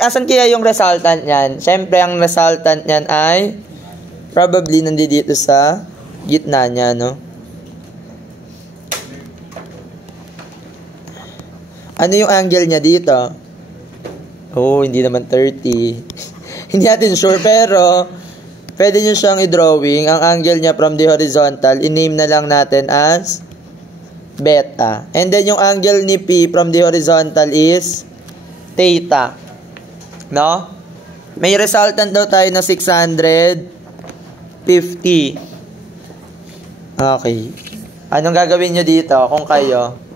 Asan kaya yung resultant niyan? Siyempre, ang resultant niyan ay probably nandito sa gitna niya, no? Ano yung angle niya dito? Oh, hindi naman 30. Hindi natin sure, pero pwede nyo siyang i-drawing. Ang angle niya from the horizontal, i-name na lang natin as beta. And then yung angle ni P from the horizontal is theta. No? May resultant daw tayo na 650. Okay. Anong gagawin nyo dito kung kayo?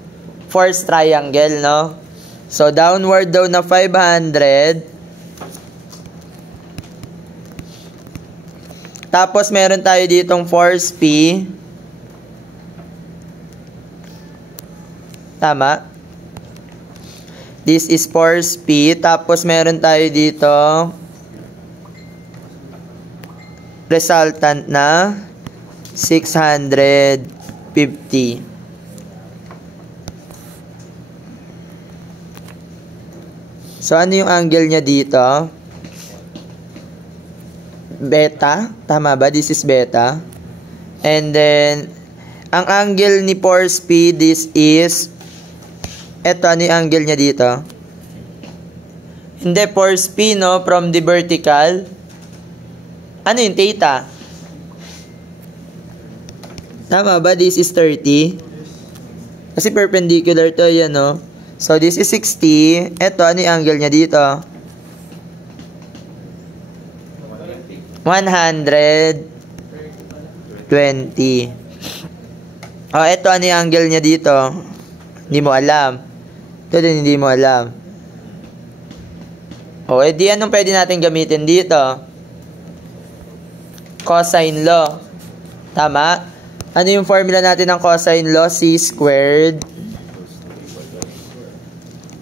Force triangle, no? So, downward daw na 500. Tapos, meron tayo ditong force P. Tama? This is force P. Tapos, meron tayo dito resultant na 650. So, ano yung angle niya dito? Beta. Tama ba? This is beta. And then, ang angle ni force P, this is, eto, ano yung angle niya dito? Hindi, force P, no? From the vertical. Ano yung theta? Tama ba? This is 30. Kasi perpendicular to, yan, no? So, this is 60. Eto, ano yung angle niya dito? 120. Oh, eto, ano yung angle niya dito? Hindi mo alam. Ito din, hindi mo alam. Oh, edi anong pwede natin gamitin dito? Cosine law. Tama? Ano yung formula natin ng cosine law? C squared.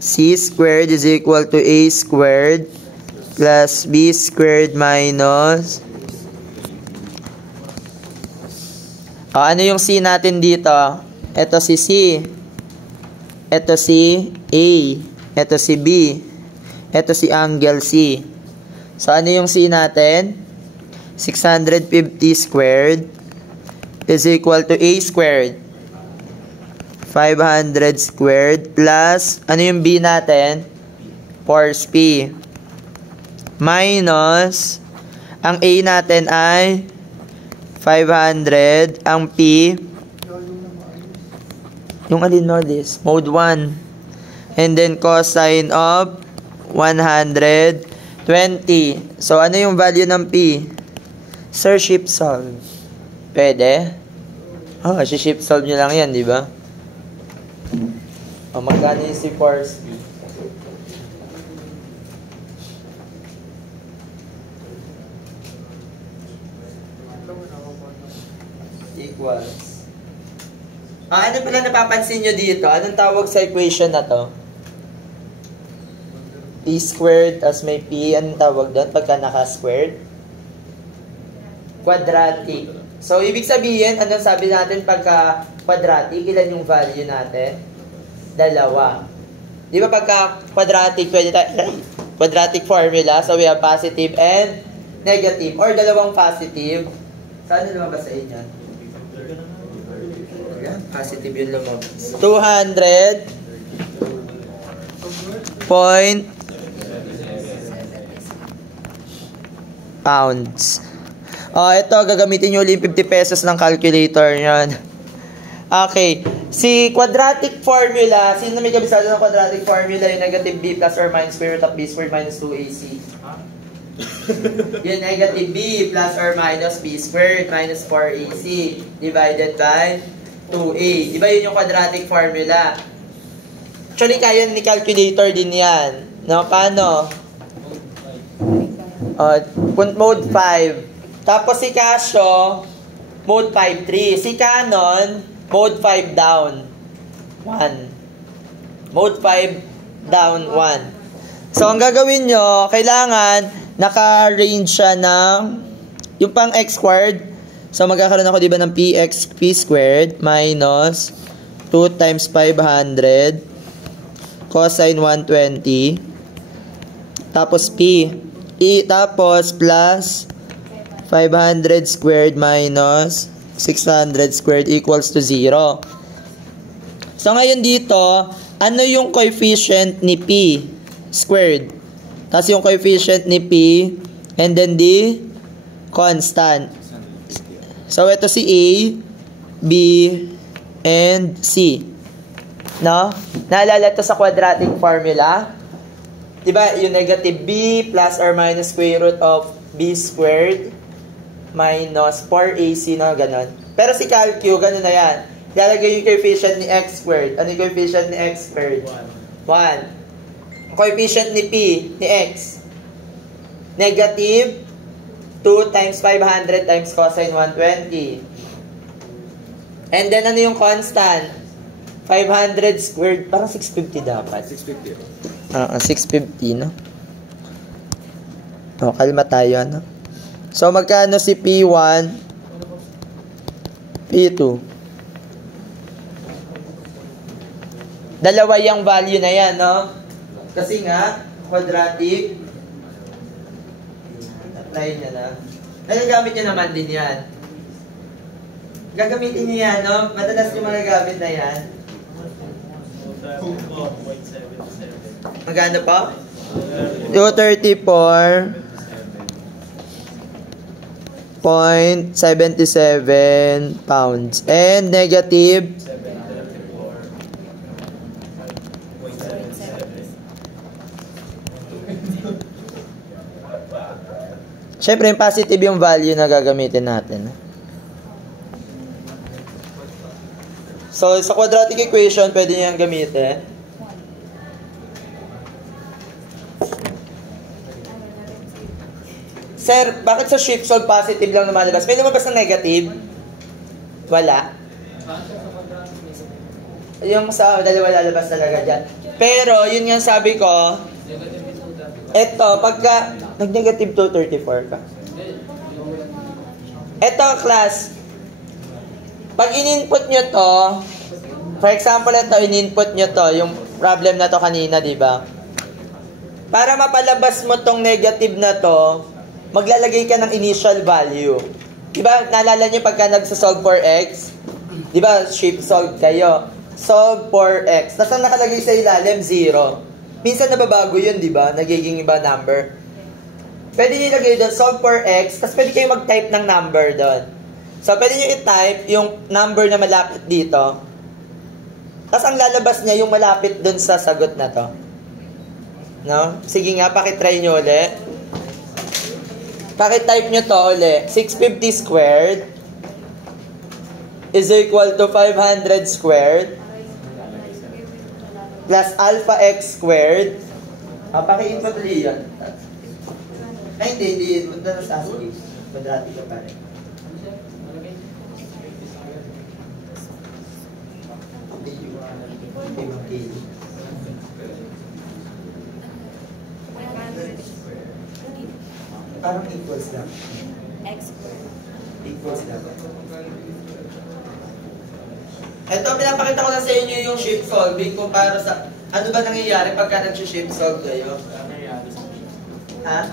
C squared is equal to A squared plus B squared minus ano yung C natin dito? Ito si C. Ito si A. Ito si B. Ito si angle C. So, ano yung C natin? 650 squared is equal to A squared. 500 squared plus, ano yung B natin? Force P. Minus, ang A natin ay 500. Ang P, yung alin mo this? Mode 1. And then cosine of 120. So, ano yung value ng P? Sir, shift solve. Pwede? Oh, shift solve nyo lang yan, di ba? O, magkano yung si force B? Equals. Ano pala napapansin nyo dito? Anong tawag sa equation na to? P squared as may P. Anong tawag doon pagka naka-squared? Quadratic. So, ibig sabihin, anong sabi natin pagka quadratic? Ilan yung value natin? Dalawa. Di ba pagka quadratic, pwede tayo, quadratic formula, so we have positive and negative, or dalawang positive. Saan yung lumabas sa inyo? Positive yung lumabas. 200 point pounds. Ito, gagamitin nyo ulit 50 pesos ng calculator yan. Okay. Si quadratic formula, sino may kabisado ng quadratic formula? Yung negative b plus or minus square root of b squared minus 2ac. Yung negative b plus or minus b squared minus 4ac divided by 2a. Diba yun yung quadratic formula? Actually, kaya ni calculator din yan. No? Paano? Mode 5. Tapos si Casio, mode 5-3. Si Canon, mode 5 down 1. Mode 5 down 1. So, ang gagawin nyo, kailangan naka-range siya ng yung pang x squared. So, magkakaroon ako diba ng p squared minus 2 times 500 cosine 120. Tapos P. Tapos plus 500 squared minus 600 squared equals to 0. So, ngayon dito, ano yung coefficient ni P squared? Tapos yung coefficient ni P, and then the constant. So, ito si A, B, and C. No? Naalala ito sa quadratic formula? Diba, yung negative B plus or minus square root of B squared minus 4AC, no? Ganon. Pero si calcu, ganon na yan. Lalagay yung coefficient ni X squared. Ano yung coefficient ni X squared? 1. Coefficient ni P, ni X. Negative 2 times 500 times cosine 120. And then, ano yung constant? 500 squared. Parang 650 dapat. 650. 650, no? O, kalma tayo, ano? So, magkano si P1? P2. Dalawa yung value na yan, no? Kasi nga, quadratic. Apply nyo na. Nagagamit nyo naman din yan. Gagamitin nyo yan, no? Madalas nyo magagamit na yan. Magkano pa? 234.77 pounds. And negative 7. Siyempre, yung positive yung value na gagamitin natin. So, sa quadratic equation, pwede nyo yung gamitin. Sir, bakit sa shift solve positive lang lumalabas? May lumabas ng negative? Wala. Yung sa dalawa lalabas talaga dyan. Pero, yun nga sabi ko, eto, pagka nag-negative 234 ka. Eto, class, pag in-input nyo to, for example, ito, in-input nyo to, yung problem na to kanina, di ba? Para mapalabas mo tong negative na to, maglalagay ka ng initial value. Diba, naalala nyo pagka nagsasolve for x? Diba, shift solve kayo. Solve for x. Tapos ang nakalagay sa ilalim, 0. Minsan nababago yun, diba? Nagiging iba number. Pwede nyo ilagay doon, solve for x, tapos pwede kayo mag-type ng number doon. So, pwede nyo i-type yung number na malapit dito. Tapos ang lalabas niya, yung malapit doon sa sagot na to. No? Sige nga, pakitry nyo ulit. Pakitype nyo to ulit. 650 squared is equal to 500 squared plus alpha x squared. Paki-input ulit yun. Ay, hindi. Punta na sa ASCII. Quadratic ka pa rin. Parang equals lang. X squared. Equals lang. Ito, pinapakita ko lang sa inyo yung shift solving kung para sa... Ano ba nangyayari pagka nag-shift solve kayo? Ha?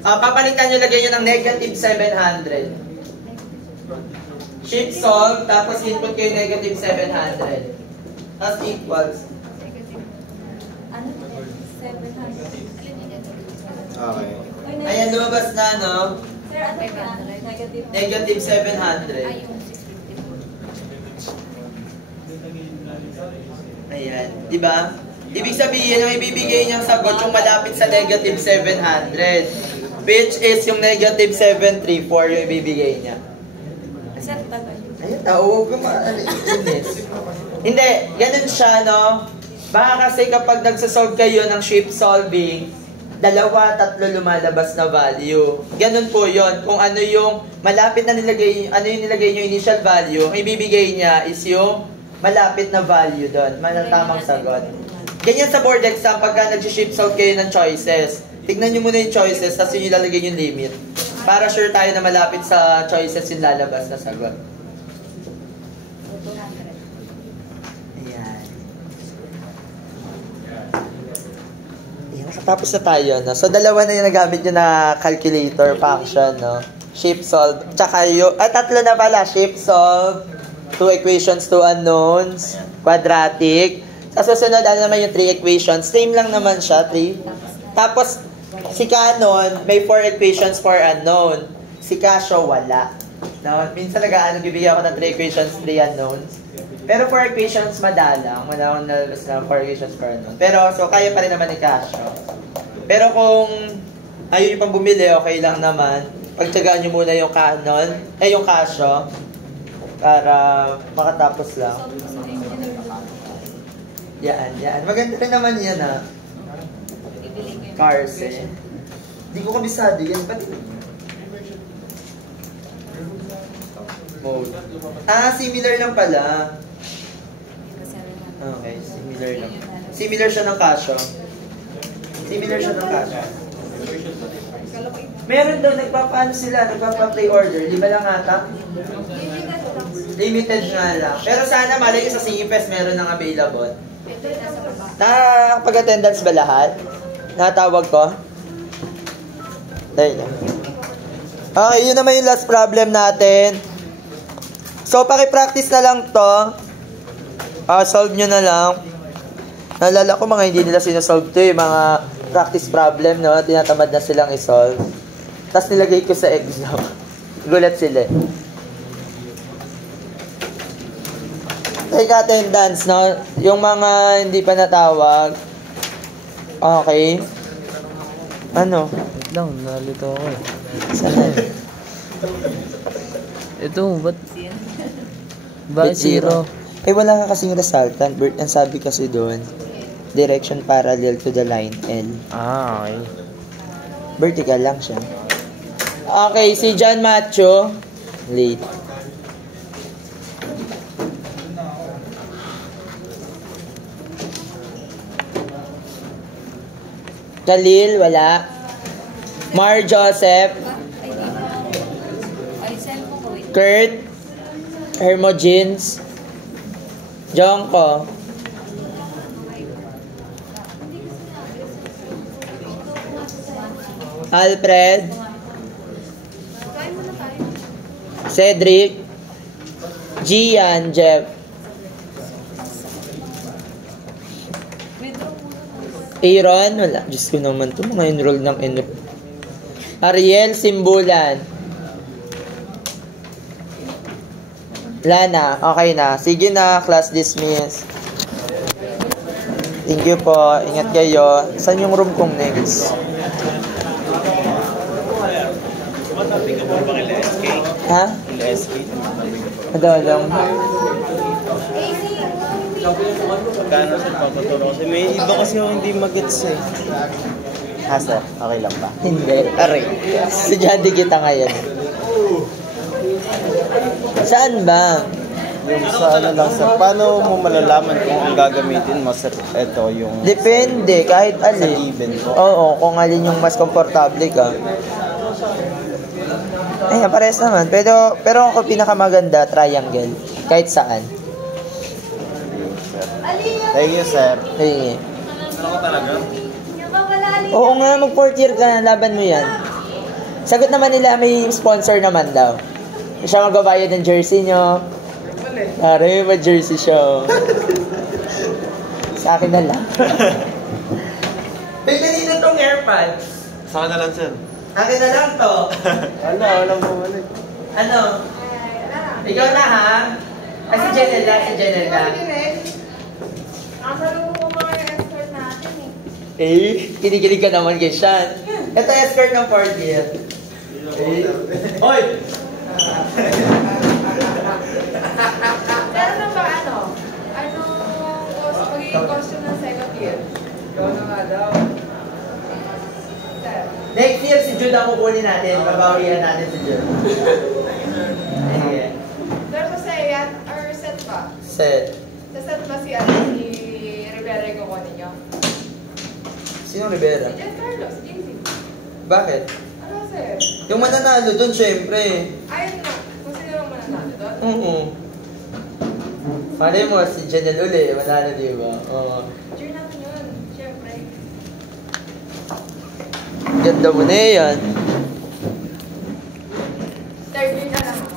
Papalitan nyo, lagay nyo ng negative 700. Shift solve, tapos input kayo negative 700. Tapos equals. Ano? 700. Okay. Ayan, lumabas na, no? Sir, ano yan? Negative. Negative 700. Ay, yung 650. Ayan, di ba? Ibig sabihin, ang ibibigay niyang sagot yung malapit sa negative 700. Which is yung negative 734 yung ibibigay niya. Sir, tagal. Ayan, huwag ka maaalinis. Hindi, ganun siya, no? Baka kasi kapag nagsasolve kayo ng shift solving, 2, 3 lumalabas na value. Ganun po yon. Kung ano yung malapit na nilagay, ano yung nilagay nyo initial value, ang ibibigay niya is yung malapit na value doon. Tamang sagot. Ganyan sa board exam, pagka nag-shift solve kayo ng choices, tignan nyo muna yung choices, tapos yung ilalagay yung limit. Para sure tayo na malapit sa choices yung lalabas na sagot. 200. Ayan. Tapos na tayo, no? So, dalawa na yung nagamit nyo na calculator function, no? Shape solve. Tsaka yung, tatlo na pala. Shape solve, 2 equations, 2 unknowns, quadratic. Sa susunod, ano naman yung 3 equations? Same lang naman siya, 3. Tapos, si Canon, may 4 equations, 4 unknown. Si Casio, wala. No? Minsan bibigyan ako ng 3 equations, 3 unknowns. Pero 4 equations, madalang. Madalang nalabas na 4 equations per unknown. Pero, so, kaya pa rin naman ni Casio. Pero kung ayaw nyo pang bumili, okay lang naman. Pagtsagaan nyo muna yung Canon, yung Casio, para makatapos lang. Yan. Maganda rin naman yan, ha. Cars, eh. Hindi ko kabisado yan. Pati mode. Similar lang pala. Okay, similar lang. Similar siya ng Casio. Meron daw, nagpa-pre-order. Di ba lang ata? Limited nga lang. Pero sana malay sa Singipes meron ng available. Nakapag-attendance ba lahat? Natawag ko? Dahil lang. Okay, yun naman yung last problem natin. So, paki-practice na lang to. Solve nyo na lang. Naalala ko mga hindi nila sinasolve to yung mga practice problem, no? Tinatamad na silang isolve. Tapos nilagay ko sa exam. Gulat sila. Take attendance, no? Yung mga hindi pa natawag. Okay. Ano? Wait lang, nalito ako eh. Sana? Ito, ba't? Bakit zero? Wala nga kasing resultant. Bert, ang sabi kasi doon, direction parallel to the line L. Okay. Vertical lang siya. Okay, si John Macho. Late. Khalil, wala. Mar Joseph. Kurt. Hermogenes. Jonko. Alfred. Cedric. Gian, Jeff. Aaron, wala. Diyos ko naman to, mga enroll ng enroll. Ariel Simbulan. Lana, okay na. Sige na, class dismiss. Thank you po. Ingat kayo. Saan yung room kong next? Ha? Adalang. Kano sa papaturo kasi may iba kasi ako hindi magets eh. Sir, okay lang ba? Hindi. Aray. Estudyante kita ngayon. Saan ba? Yung sa ano lang sir, paano mo malalaman kung ang gagamitin mo sir? Ito yung Depende, kahit sa alin. given ko. Oo, kung alin yung mas komportable ka. Parehas naman. Pero ako pinakamaganda, triangle. Kahit saan. Thank you sir. Sige. Oo nga, mag 4th year ka na, laban mo yan. Sagot naman nila, may sponsor naman daw. Siya magbabayad ng jersey nyo. Pare, may jersey siya. Sa akin na lang. May kanina tong AirPods. Sa akin na lang sir. Akin na lang to. Alam mo ulit. Ano? Ikaw na ha? Ay, si Janelle na, si Janelle na. Nasa lumo ko mga escort natin eh. Kinikilig ka naman kay Sean. Ito escort ng 4th year. Hoy! Pero na ba ano? Magiging costume ng 2nd year? Ikaw na nga daw. Next year, si Jude ang kukunin natin. Babawihan natin si Jude. Pero sa yan, or set ba? Set. Sa set ba si Rivera yung kukunin nyo? Sino Rivera? Si Giancarlo, si JC. Bakit? Ano sir? Yung mananalo dun, syempre. Ayun na. Kung sino lang mananalo doon? Oo. Malay mo, si Janelle uli. Manalo, di ba? Oo. Cheer natin yun. Siyempre. Ganda mo na yan. Third year na lang.